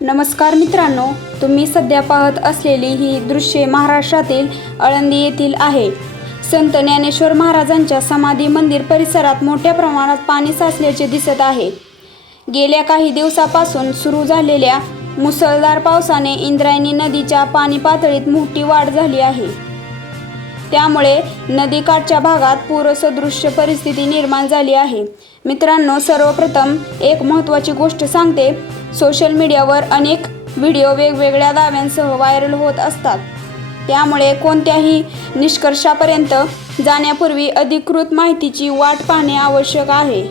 नमस्कार मित्रांनो, तुम्ही सध्या पाहत असलेली ही दृश्ये महाराष्ट्रातील आळंदी येथील आहे। संत ज्ञानेश्वर महाराजांच्या समाधी मंदिर परिसरात मोठ्या प्रमाणात पाणी साचल्याचे दिसत आहे। गेल्या काही दिवसापासून सुरू झालेल्या मुसळधार पावसाने इंद्रायणी नदीच्या पाणी पातळीत मोठी वाढ झाली आहे। त्यामुळे नदीकाठच्या भागात पूरसदृश परिस्थिती निर्माण झाली आहे। मित्रांनो, सर्वप्रथम एक महत्त्वाची गोष्ट सांगते। सोशल मीडियावर अनेक व्हिडिओ वेगवेगळ्या दाव्यांसह व्हायरल होत असतात। त्यामुळे कोणत्याही निष्कर्षापर्यंत जाण्यापूर्वी अधिकृत माहितीची वाट पाहणे आवश्यक आहे।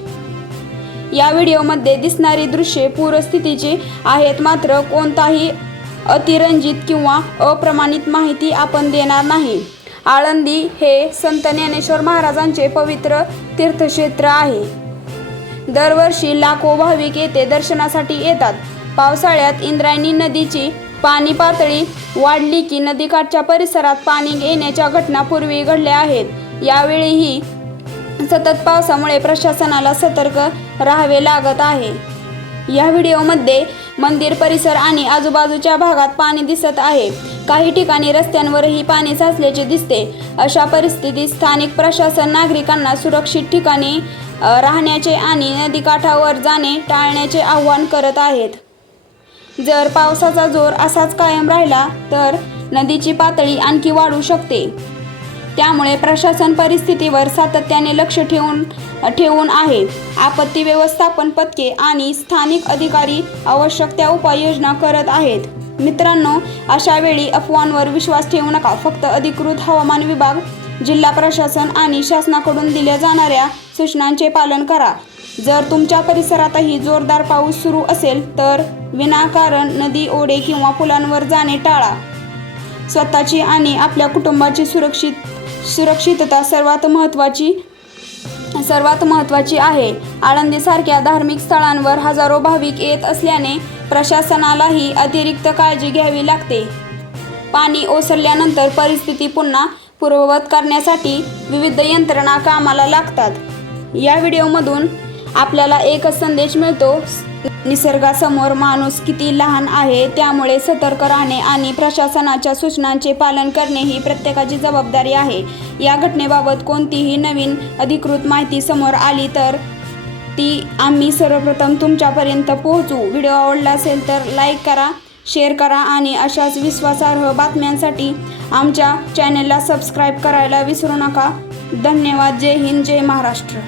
या व्हिडिओमध्ये दिसणारी दृश्ये पूरस्थितीची आहेत, मात्र कोणताही अतिरंजित किंवा अप्रमाणित माहिती आपण देणार नाही। आळंदी हे संत ज्ञानेश्वर महाराजांचे पवित्र तीर्थक्षेत्र आहे। दरवर्षी लाखो भाविक येथे दर्शनासाठी येतात। पावसाळ्यात इंद्रायणी नदीची पाणी पातळी वाढली की नदीकाठच्या परिसरात पाणी येण्याच्या घटना पूर्वी घडल्या आहेत। यावेळीही सतत पावसामुळे प्रशासनाला सतर्क राहावे लागत आहे। या व्हिडिओमध्ये मंदिर परिसर आणि आजूबाजूच्या भागात पाणी दिसत आहे। काही ठिकाणी रस्त्यांवरही पाणी साचल्याचे दिसते। अशा परिस्थितीत स्थानिक प्रशासन नागरिकांना सुरक्षित ठिकाणी राहण्याचे आणि नदीकाठावर जाणे टाळण्याचे आवाहन करत आहेत। जर पावसाचा जोर असाच कायम राहिला तर नदीची पातळी आणखी वाढू शकते। त्यामुळे प्रशासन परिस्थितीवर सातत्याने लक्ष ठेवून आहे। आपत्ती व्यवस्थापन पथके आणि स्थानिक अधिकारी आवश्यक त्या उपाययोजना करत आहेत। मित्रांनो, अशा वेळी अफवांवर विश्वास ठेवू नका। फक्त अधिकृत हवामान विभाग, जिल्हा प्रशासन आणि शासनाकडून दिल्या जाणाऱ्या सूचनांचे पालन करा। जर तुमच्या परिसरातही जोरदार पाऊस सुरू असेल तर विनाकारण नदी, ओढे किंवा पुलांवर जाणे टाळा। स्वतःची आणि आपल्या कुटुंबाची सुरक्षितता सर्वात महत्त्वाची आहे। आळंदीसारख्या धार्मिक स्थळांवर हजारो भाविक येत असल्याने प्रशासनालाही अतिरिक्त काळजी घ्यावी लागते। पाणी ओसरल्यानंतर परिस्थिती पुन्हा पूर्ववत करण्यासाठी विविध यंत्रणा कामाला लागतात। या व्हिडिओमधून आपल्याला एकच संदेश मिळतो, निसर्गासमोर माणूस किती लहान आहे। त्यामुळे सतर्क राहणे आणि प्रशासनाच्या सूचनांचे पालन करणे ही प्रत्येकाची जबाबदारी आहे। या घटनेबाबत कोणतीही नवीन अधिकृत माहिती समोर आली तर ती आम्ही सर्वप्रथम तुमच्यापर्यंत पोहोचू। व्हिडिओ आवडला असेल तर लाईक करा, शेअर करा आणि अशाच विश्वासार्ह बातम्यांसाठी आमच्या चॅनेलला सबस्क्राईब करायला विसरू नका। धन्यवाद। जय हिंद, जय महाराष्ट्र।